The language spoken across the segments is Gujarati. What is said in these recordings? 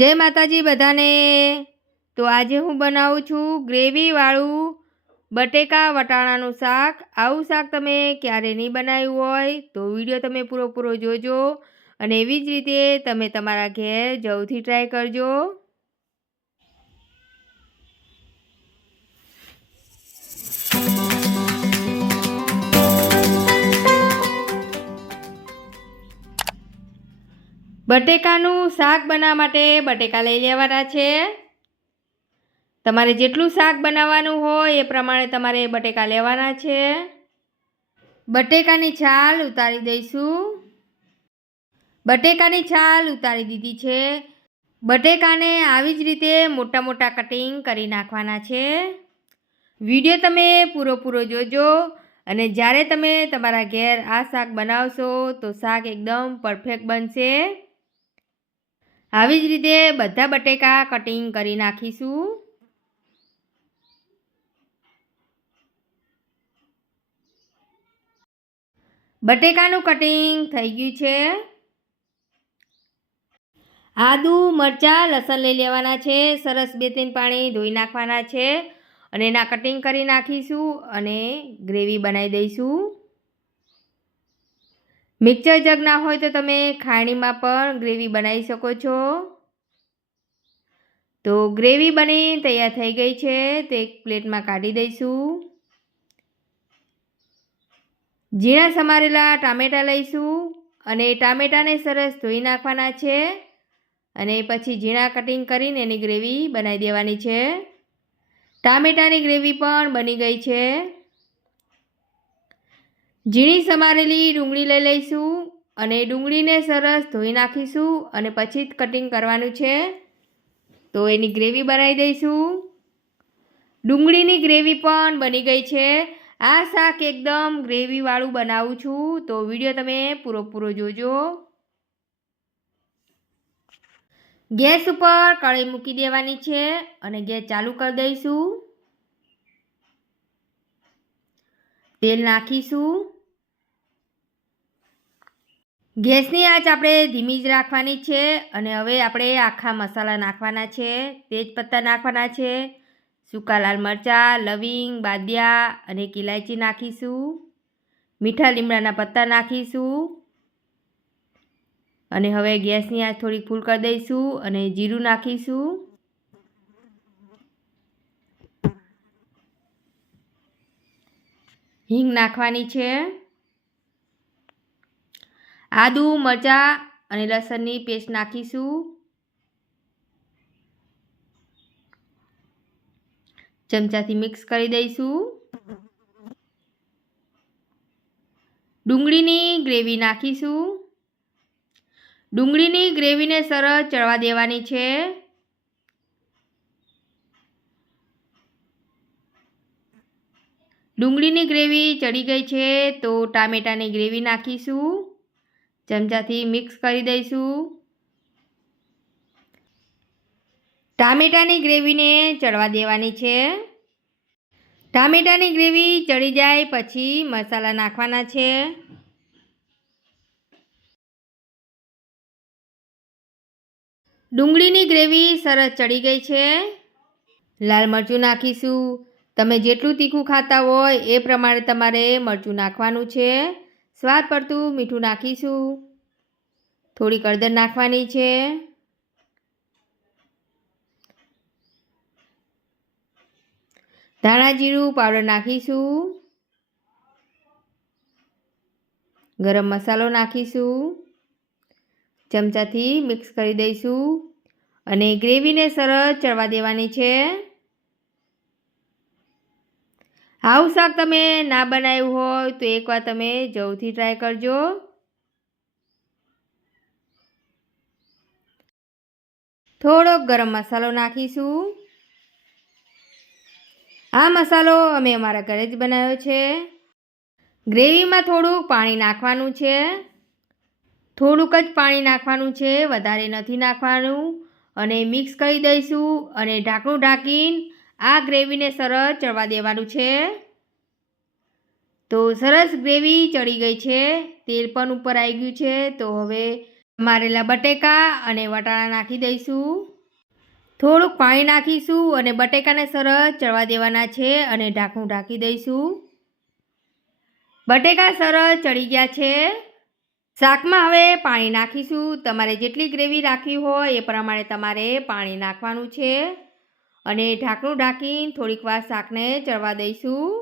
જય માતાજી બધાને। તો આજે હું બનાવું છું ગ્રેવીવાળું બટેકા વટાણાનું શાક। આવું શાક તમે ક્યારે નહીં બનાવ્યું હોય તો વિડીયો તમે પૂરો જોજો અને એવી જ રીતે તમે તમારા ઘેર જરૂરથી ટ્રાય કરજો। બટેકાનું શાક બનાવવા માટે બટેકા લઈ લેવાના છે। તમારે જેટલું શાક બનાવવાનું હોય એ પ્રમાણે તમારે બટેકા લેવાના છે। બટેકાની છાલ ઉતારી દઈશું। બટેકાની છાલ ઉતારી દીધી છે। બટેકાને આવી જ રીતે મોટા મોટા કટિંગ કરી નાખવાના છે। વિડીયો તમે પૂરો જોજો અને જ્યારે તમે તમારા ઘેર આ શાક બનાવશો તો શાક એકદમ પરફેક્ટ બનશે। આવી જ રીતે બધા બટેકા કટિંગ કરી નાખીશું। બટેકાનું કટિંગ થઈ ગયું છે। આદુ મરચાં લસણ લઈ લેવાના છે। સરસ 2-3 પાણી ધોઈ નાખવાના છે અને એના કટિંગ કરી નાખીશું અને ગ્રેવી બનાવી દઈશું। મિક્સર જગ ના હોય તો તમે ખાણીમાં પણ ગ્રેવી બનાવી શકો છો। તો ગ્રેવી બની તૈયાર થઈ ગઈ છે તો એક પ્લેટમાં કાઢી દઈશું। ઝીણા સમારેલા ટામેટાં લઈશું અને ટામેટાને સરસ ધોઈ નાખવાના છે અને પછી ઝીણા કટિંગ કરીને એની ગ્રેવી બનાવી દેવાની છે। ટામેટાની ગ્રેવી પણ બની ગઈ છે। ઝીણી સમારેલી ડુંગળી લઈ લઈશું અને ડુંગળીને સરસ ધોઈ નાખીશું અને પછી જ કટિંગ કરવાનું છે તો એની ગ્રેવી બનાવી દઈશું। ડુંગળીની ગ્રેવી પણ બની ગઈ છે। આ શાક એકદમ ગ્રેવીવાળું બનાવું છું તો વિડીયો તમે પૂરો જોજો। ગેસ ઉપર કઢાઈ મૂકી દેવાની છે અને ગેસ ચાલુ કરી દઈશું। તેલ નાખીશું। ગેસની આંચ આપણે ધીમી જ રાખવાની છે અને હવે આપણે આખા મસાલા નાખવાના છે। તેજપત્તા નાખવાના છે, સૂકા લાલ મરચાં, લવિંગ, બાદિયા અને ઇલાયચી નાખીશું। મીઠા લીમડાના પત્તા નાખીશું અને હવે ગેસની આંચ થોડી ફૂલ કરી દઈશું અને જીરું નાખીશું। હિંગ નાખવાની છે। આદુ મરચાં અને લસણની પેસ્ટ નાખીશું। ચમચાથી મિક્સ કરી દઈશું। ડુંગળીની ગ્રેવી નાખીશું। ડુંગળીની ગ્રેવીને સરસ ચડવા દેવાની છે। ડુંગળીની ગ્રેવી ચડી ગઈ છે તો ટામેટાની ગ્રેવી નાખીશું। ચમચાથી મિક્સ કરી દઈશું। ટામેટાની ગ્રેવીને ચડવા દેવાની છે। ટામેટાની ગ્રેવી ચડી જાય પછી મસાલા નાખવાના છે। ડુંગળીની ગ્રેવી સરસ ચડી ગઈ છે। લાલ મરચું નાખીશું। તમે જેટલું તીખું ખાતા હોય એ પ્રમાણે તમારે મરચું નાખવાનું છે। સ્વાદ પડતું મીઠું નાખીશું। થોડી હળદર નાખવાની છે। ધાણા જીરું પાવડર નાખીશું। ગરમ મસાલો નાખીશું। ચમચાથી મિક્સ કરી દઈશું અને ગ્રેવીને સરસ ચડવા દેવાની છે। આવું શાક તમે ના બનાવ્યું હોય તો એકવાર તમે જરૂરથી ટ્રાય કરજો। થોડોક ગરમ મસાલો નાખીશું। આ મસાલો અમે અમારા ઘરે જ બનાવ્યો છે। ગ્રેવીમાં થોડુંક પાણી નાખવાનું છે। થોડુંક જ પાણી નાખવાનું છે, વધારે નથી નાખવાનું અને મિક્સ કરી દઈશું અને ઢાંકણું ઢાંકીને આ ગ્રેવીને સરસ ચડવા દેવાનું છે। તો સરસ ગ્રેવી ચડી ગઈ છે, તેલ પણ ઉપર આવી ગયું છે। તો હવે સમારેલા બટેકા અને વટાણા નાખી દઈશું. થોડુંક પાણી નાખીશું અને બટેકાને સરસ ચડવા દેવાના છે અને ઢાંકણું ઢાંકી દઈશું. બટેકા સરસ ચડી ગયા છે. શાકમાં હવે પાણી નાખીશું. તમારે જેટલી ગ્રેવી રાખવી હોય એ પ્રમાણે તમારે પાણી નાખવાનું છે અને ઢાંકણું ઢાંકીને થોડીક વાર શાકને ચડવા દઈશું.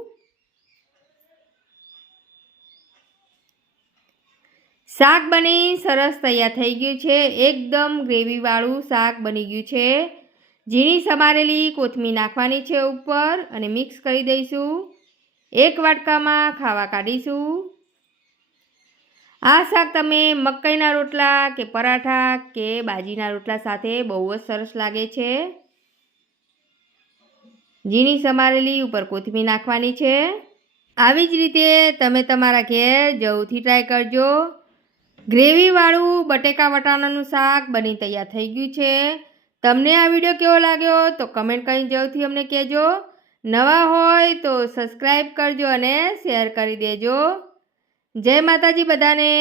શાક બની સરસ તૈયાર થઈ ગયું છે. એકદમ ગ્રેવીવાળું શાક બની ગયું છે. ઝીણી સમારેલી કોથમીર નાખવાની છે ઉપર અને મિક્સ કરી દઈશું. એક વાટકામાં ખાવા કાઢીશું. આ શાક તમે મકાઈના રોટલા કે પરાઠા કે બાજીના રોટલા સાથે બહુ જ સરસ લાગે છે. ઝીણી સમારેલી ઉપર કોથમીર નાખવાની છે. આવી જ રીતે તમે તમારા ઘેર જરૂરથી ટ્રાય કરજો. ગ્રેવીવાળું બટેકા વટાણાનું શાક બની તૈયાર થઈ ગયું છે. તમને આ વિડીયો કેવો લાગ્યો તો કમેન્ટ કરીને જરૂરથી અમને કહેજો. નવા હોય તો સબસ્ક્રાઈબ કરજો અને શેર કરી દેજો. જય માતાજી બધાને.